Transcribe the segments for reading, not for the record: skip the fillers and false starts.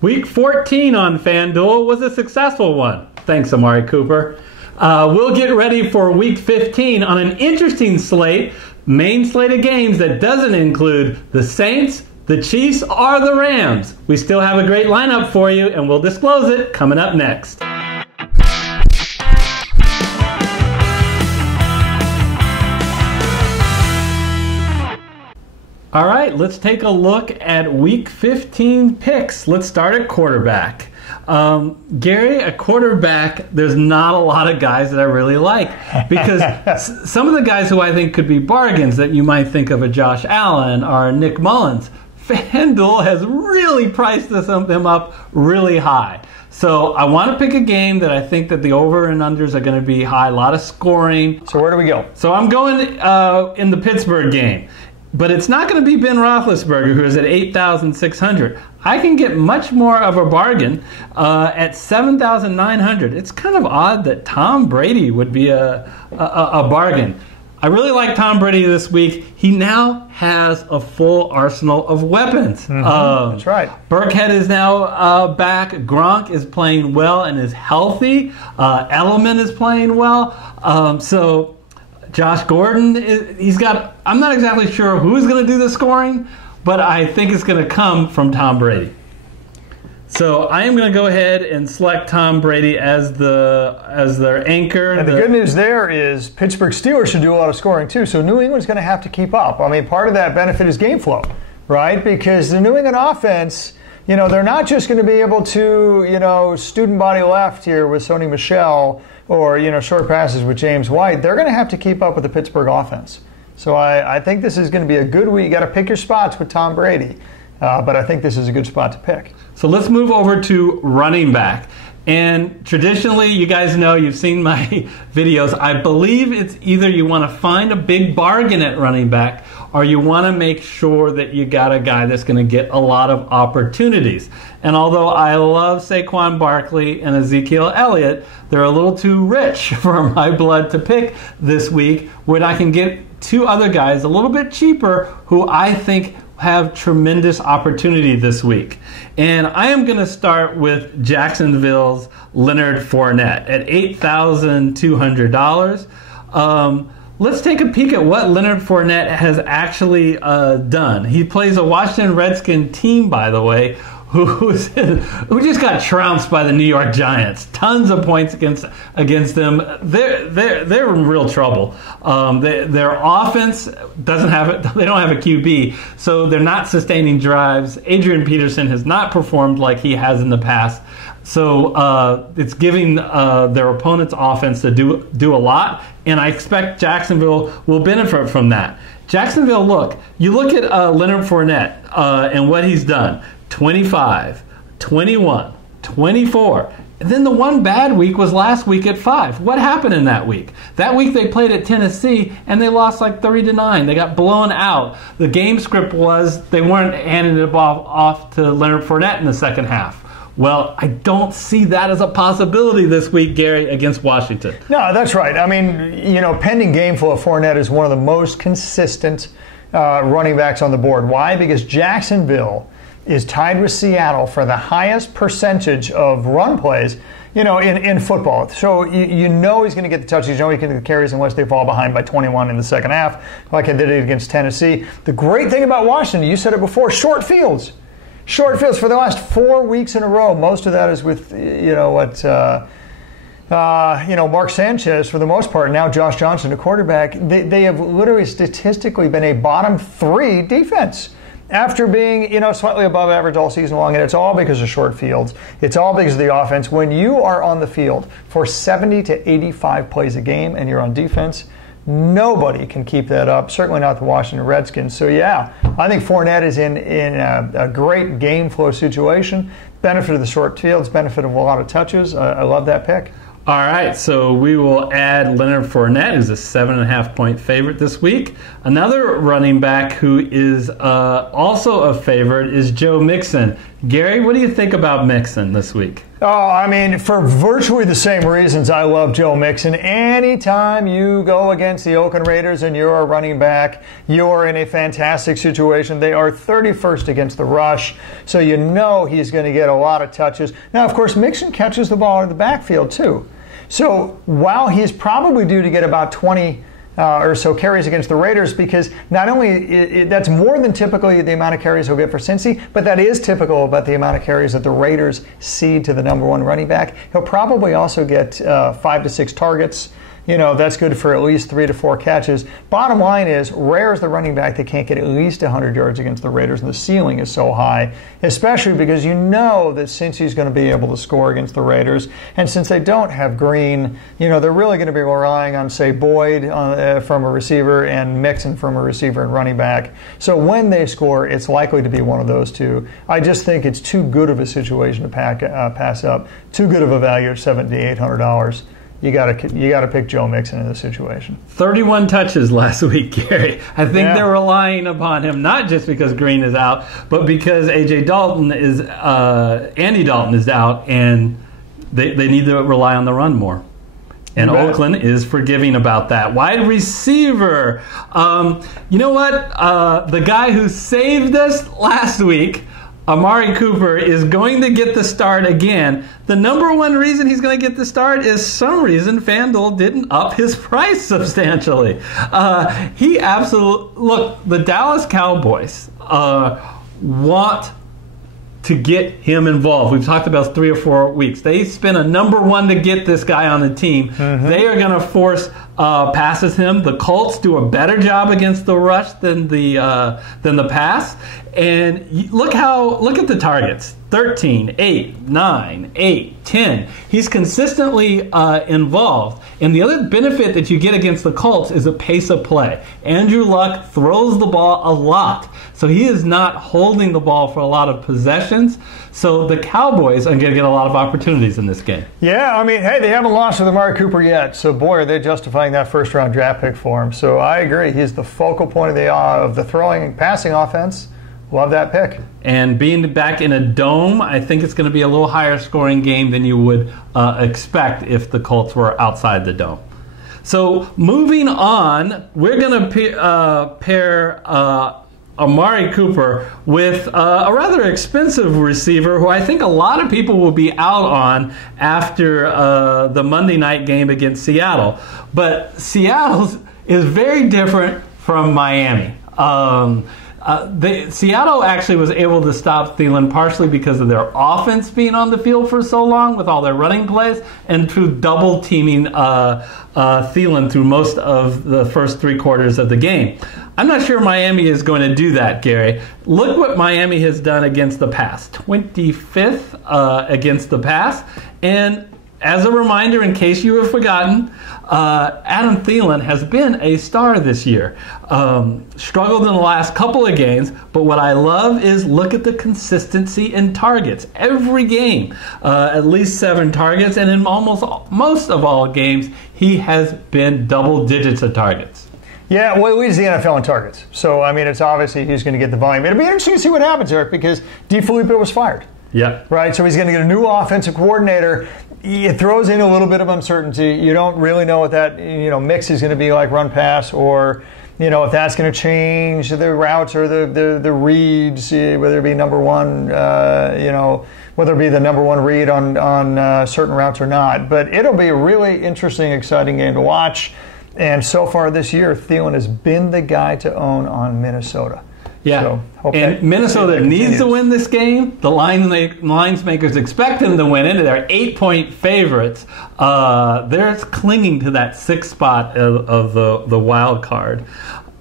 Week 14 on FanDuel was a successful one. Thanks, Amari Cooper. We'll get ready for Week 15 on an interesting slate, main slate of games that doesn't include the Saints, the Chiefs, or the Rams. We still have a great lineup for you, and we'll disclose it coming up next. All right, let's take a look at Week 15 picks. Let's start at quarterback. Gary, at quarterback, there's not a lot of guys that I really like because some of the guys who I think could be bargains that you might think of a Josh Allen or Nick Mullins, FanDuel has really priced them up really high. So I want to pick a game that I think that the over and unders are going to be high, a lot of scoring. So where do we go? So I'm going in the Pittsburgh game. But it's not going to be Ben Roethlisberger, who is at $8,600. I can get much more of a bargain at $7,900. It's kind of odd that Tom Brady would be a bargain. I really like Tom Brady this week. He now has a full arsenal of weapons. That's right. Burkhead is now back. Gronk is playing well and is healthy. Edelman is playing well. So Josh Gordon, I'm not exactly sure who's going to do the scoring, but I think it's going to come from Tom Brady. So I am going to go ahead and select Tom Brady as their anchor. And the good news there is Pittsburgh Steelers should do a lot of scoring too, so New England's going to have to keep up. I mean, part of that benefit is game flow, right? Because the New England offense, they're not just going to be able to, student body left here with Sony Michel or, short passes with James White. They're going to have to keep up with the Pittsburgh offense. So I think this is going to be a good week. You got to pick your spots with Tom Brady. But I think this is a good spot to pick. So let's move over to running back. And traditionally, you guys know, you've seen my videos, I believe it's either you want to find a big bargain at running back or you want to make sure that you got a guy that's going to get a lot of opportunities. And although I love Saquon Barkley and Ezekiel Elliott, they're a little too rich for my blood to pick this week, when I can get two other guys a little bit cheaper who I think have tremendous opportunity this week. And I am going to start with Jacksonville's Leonard Fournette at $8,200. Let's take a peek at what Leonard Fournette has actually done. He plays a Washington Redskin team, by the way, who just got trounced by the New York Giants. Tons of points against them. They're in real trouble. Their offense doesn't have it. They don't have a QB, so they're not sustaining drives. Adrian Peterson has not performed like he has in the past. So it's giving their opponent's offense to do a lot, and I expect Jacksonville will benefit from that. Jacksonville, you look at Leonard Fournette and what he's done. 25, 21, 24. And then the one bad week was last week at 5. What happened in that week? That week they played at Tennessee and they lost like 30-9. They got blown out. The game script was they weren't handing the ball off to Leonard Fournette in the second half. Well, I don't see that as a possibility this week, Gary, against Washington. No, that's right. I mean, pending game flow, Fournette is one of the most consistent running backs on the board. Why? Because Jacksonville is tied with Seattle for the highest percentage of run plays, in football. So you know he's going to get the touches. You know he can get the carries unless they fall behind by 21 in the second half, like I did against Tennessee. The great thing about Washington, you said it before, short fields. Short fields for the last 4 weeks in a row. Most of that is with, Mark Sanchez for the most part. Now Josh Johnson, the quarterback. They have literally statistically been a bottom 3 defense after being, slightly above average all season long, and it's all because of short fields. It's all because of the offense. When you are on the field for 70 to 85 plays a game and you're on defense, nobody can keep that up, certainly not the Washington Redskins. So, yeah, I think Fournette is in a great game flow situation, benefit of the short fields, benefit of a lot of touches. I love that pick. All right, so we will add Leonard Fournette, who's a 7.5-point favorite this week. Another running back who is also a favorite is Joe Mixon. Gary, what do you think about Mixon this week? Oh, I mean, for virtually the same reasons I love Joe Mixon. Anytime you go against the Oakland Raiders and you're a running back, you're in a fantastic situation. They are 31st against the rush, so you know he's going to get a lot of touches. Now, of course, Mixon catches the ball in the backfield, too. So while he's probably due to get about 20 or so carries against the Raiders, because not only that's more than typically the amount of carries he'll get for Cincy, but that is typical about the amount of carries that the Raiders cede to the number one running back. He'll probably also get 5 to 6 targets. That's good for at least 3 to 4 catches. Bottom line is, rare is the running back that can't get at least 100 yards against the Raiders, and the ceiling is so high, especially because you know that Cincy's going to be able to score against the Raiders. And since they don't have Green, they're really going to be relying on, say, Boyd from a receiver and Mixon from a receiver and running back. So when they score, it's likely to be one of those two. I just think it's too good of a situation to pass up, too good of a value at $700 to $800. You got to pick Joe Mixon in this situation. 31 touches last week, Gary. I think they're relying upon him not just because Green is out, but because Andy Dalton is out, and they need to rely on the run more. And Oakland is forgiving about that. Wide receiver. You know what? The guy who saved us last week, Amari Cooper, is going to get the start again. The number one reason he's going to get the start is some reason FanDuel didn't up his price substantially. He absolutely... Look, the Dallas Cowboys want to get him involved. We've talked about 3 or 4 weeks. They spent a number one to get this guy on the team. They are going to force passes him. The Colts do a better job against the rush than the pass. And look at the targets. 13, 8, 9, 8, 10. He's consistently involved. And the other benefit that you get against the Colts is a pace of play. Andrew Luck throws the ball a lot. So he is not holding the ball for a lot of possessions. So the Cowboys are going to get a lot of opportunities in this game. Yeah, I mean, hey, they haven't lost with Amari Cooper yet. So, boy, are they justifying that first-round draft pick for him. So I agree. He's the focal point of the throwing and passing offense. Love that pick. And being back in a dome, I think it's going to be a little higher scoring game than you would expect if the Colts were outside the dome. So moving on, we're going to pair Amari Cooper with a rather expensive receiver who I think a lot of people will be out on after the Monday night game against Seattle. But Seattle is very different from Miami. Seattle actually was able to stop Thielen partially because of their offense being on the field for so long with all their running plays, and through double teaming Thielen through most of the first 3 quarters of the game. I'm not sure Miami is going to do that, Gary. Look what Miami has done against the pass. 25th against the pass. And as a reminder, in case you have forgotten, Adam Thielen has been a star this year. Struggled in the last couple of games, but what I love is look at the consistency in targets. Every game, at least 7 targets, and in almost most of all games, he has been double digits of targets. Yeah, well, he leads the NFL in targets. So, I mean, it's obviously he's going to get the volume. It'll be interesting to see what happens, Eric, because DeFilippo was fired. Yeah. Right? So he's going to get a new offensive coordinator. It throws in a little bit of uncertainty. You don't really know what that mix is going to be like, run pass, or if that's going to change the routes or the reads, whether it be number one, whether it be the number one read on certain routes or not. But it'll be a really interesting, exciting game to watch. And so far this year, Thielen has been the guy to own on Minnesota. Yeah, so and Minnesota needs to win this game. The lines makers expect them to win it. They're 8-point favorites. They're clinging to that 6th spot of the wild card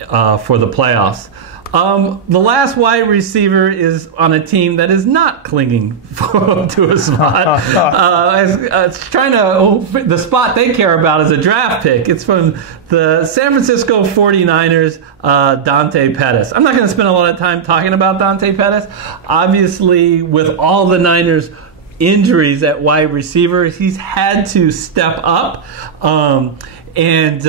for the playoffs. The last wide receiver is on a team that is not clinging to a spot. It's trying to the spot they care about is a draft pick. It's from the San Francisco 49ers, Donte Pettis. I'm not going to spend a lot of time talking about Donte Pettis. Obviously, with all the Niners' injuries at wide receiver, he's had to step up. And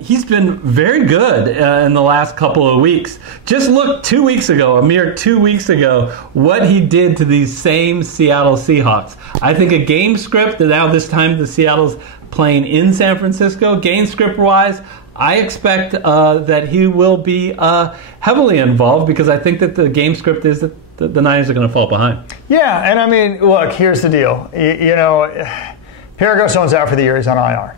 he's been very good in the last couple of weeks. Just look 2 weeks ago, a mere 2 weeks ago, what he did to these same Seattle Seahawks. I think a game script, that now this time the Seattle's playing in San Francisco, game script-wise, I expect that he will be heavily involved, because I think that the game script is that the Niners are going to fall behind. Yeah, and I mean, look, here's the deal. Pierre Garçon's out for the year. He's on IR.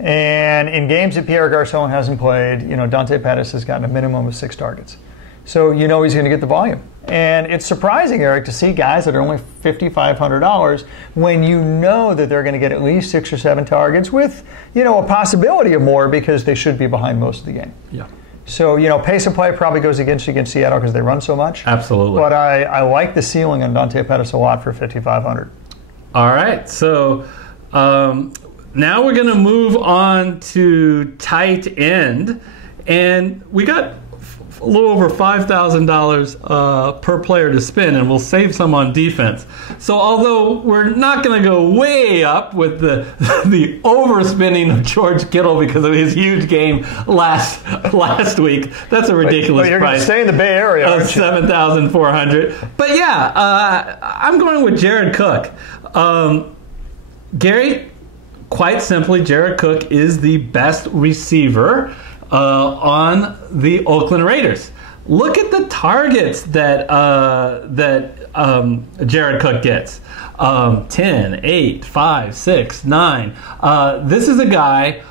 And in games that Pierre Garçon hasn't played, Donte Pettis has gotten a minimum of 6 targets. So he's going to get the volume. And it's surprising, Eric, to see guys that are only $5,500 when you know that they're going to get at least 6 or 7 targets with, a possibility of more, because they should be behind most of the game. Yeah. So, pace of play probably goes against Seattle because they run so much. Absolutely. But I like the ceiling on Donte Pettis a lot for $5,500. All right. So now we're going to move on to tight end. And we got a little over $5,000 per player to spend, and we'll save some on defense. So although we're not going to go way up with the overspending of George Kittle because of his huge game last week, that's a ridiculous you're price. Going to stay in the Bay Area, aren't you? $7,400. But yeah, I'm going with Jared Cook. Gary, quite simply, Jared Cook is the best receiver on the Oakland Raiders. Look at the targets that Jared Cook gets. 10, 8, 5, 6, 9. This is a guy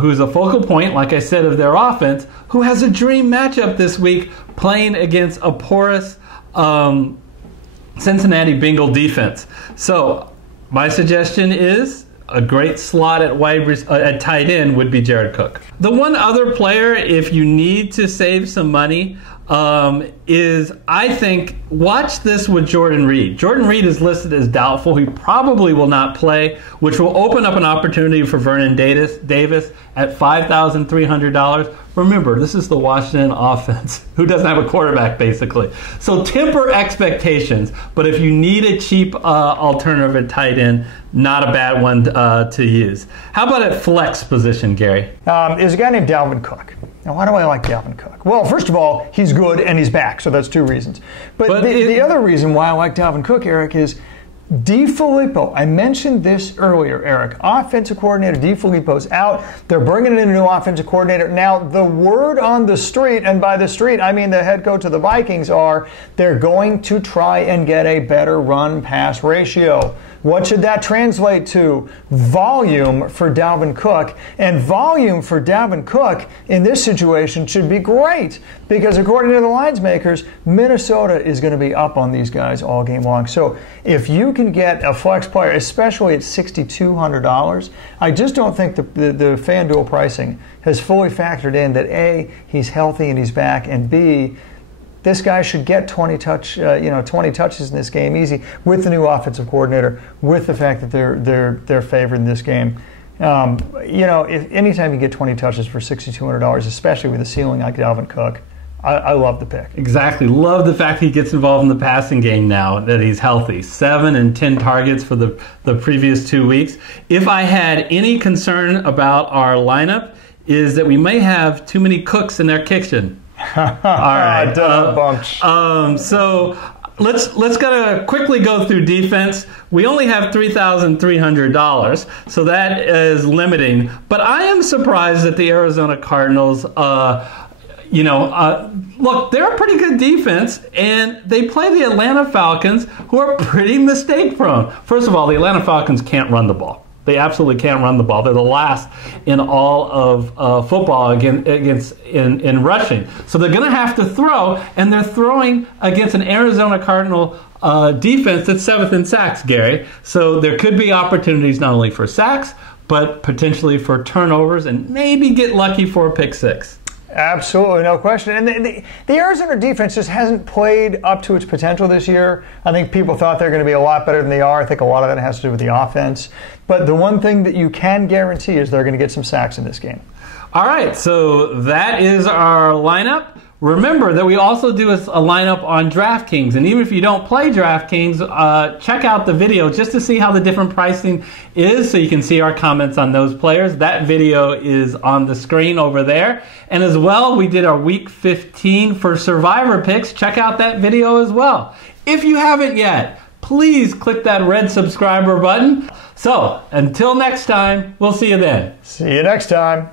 who's a focal point, like I said, of their offense, who has a dream matchup this week playing against a porous Cincinnati Bengal defense. So my suggestion is a great slot at tight end would be Jared Cook. The one other player, if you need to save some money, is, I think, watch this with Jordan Reed. Jordan Reed is listed as doubtful. He probably will not play, which will open up an opportunity for Vernon Davis at $5,300. Remember, this is the Washington offense, who doesn't have a quarterback, basically. So temper expectations, but if you need a cheap alternative at tight end, not a bad one to use. How about at flex position, Gary? There's a guy named Dalvin Cook. Now, why do I like Dalvin Cook? Well, first of all, he's good and he's back, so that's 2 reasons. But the other reason why I like Dalvin Cook, Eric, is DeFilippo. I mentioned this earlier, Eric. Offensive coordinator DeFilippo's out. They're bringing in a new offensive coordinator. Now, the word on the street, and by the street, I mean the head coach of the Vikings, are they're going to try and get a better run-pass ratio. What should that translate to? Volume for Dalvin Cook. And volume for Dalvin Cook in this situation should be great, because according to the lines makers, Minnesota is going to be up on these guys all game long. So if you can get a flex player, especially at $6,200, I just don't think the FanDuel pricing has fully factored in that A, he's healthy and he's back, and B, this guy should get 20 touches in this game easy with the new offensive coordinator, with the fact that they're favored in this game. If anytime you get 20 touches for $6,200, especially with a ceiling like Dalvin Cook, I love the pick. Exactly. Love the fact he gets involved in the passing game now that he's healthy. 7 and 10 targets for the previous 2 weeks. If I had any concern about our lineup, is that we may have too many cooks in their kitchen. All right. So let's gotta quickly go through defense. We only have $3,300, so that is limiting. But I am surprised that the Arizona Cardinals, look, they're a pretty good defense, and they play the Atlanta Falcons, who are pretty mistake prone. First of all, the Atlanta Falcons can't run the ball. They absolutely can't run the ball. They're the last in all of football in rushing. So they're going to have to throw, and they're throwing against an Arizona Cardinal defense that's 7th in sacks, Gary. So there could be opportunities not only for sacks, but potentially for turnovers, and maybe get lucky for a pick six. Absolutely, no question. And the Arizona defense just hasn't played up to its potential this year. I think people thought they were going to be a lot better than they are. I think a lot of that has to do with the offense. But the one thing that you can guarantee is they're going to get some sacks in this game. All right, so that is our lineup. Remember that we also do a lineup on DraftKings, and even if you don't play DraftKings, check out the video just to see how the different pricing is, so you can see our comments on those players. That video is on the screen over there. And as well, we did our Week 15 for Survivor picks. Check out that video as well. If you haven't yet, please click that red subscriber button. So, until next time, we'll see you then. See you next time.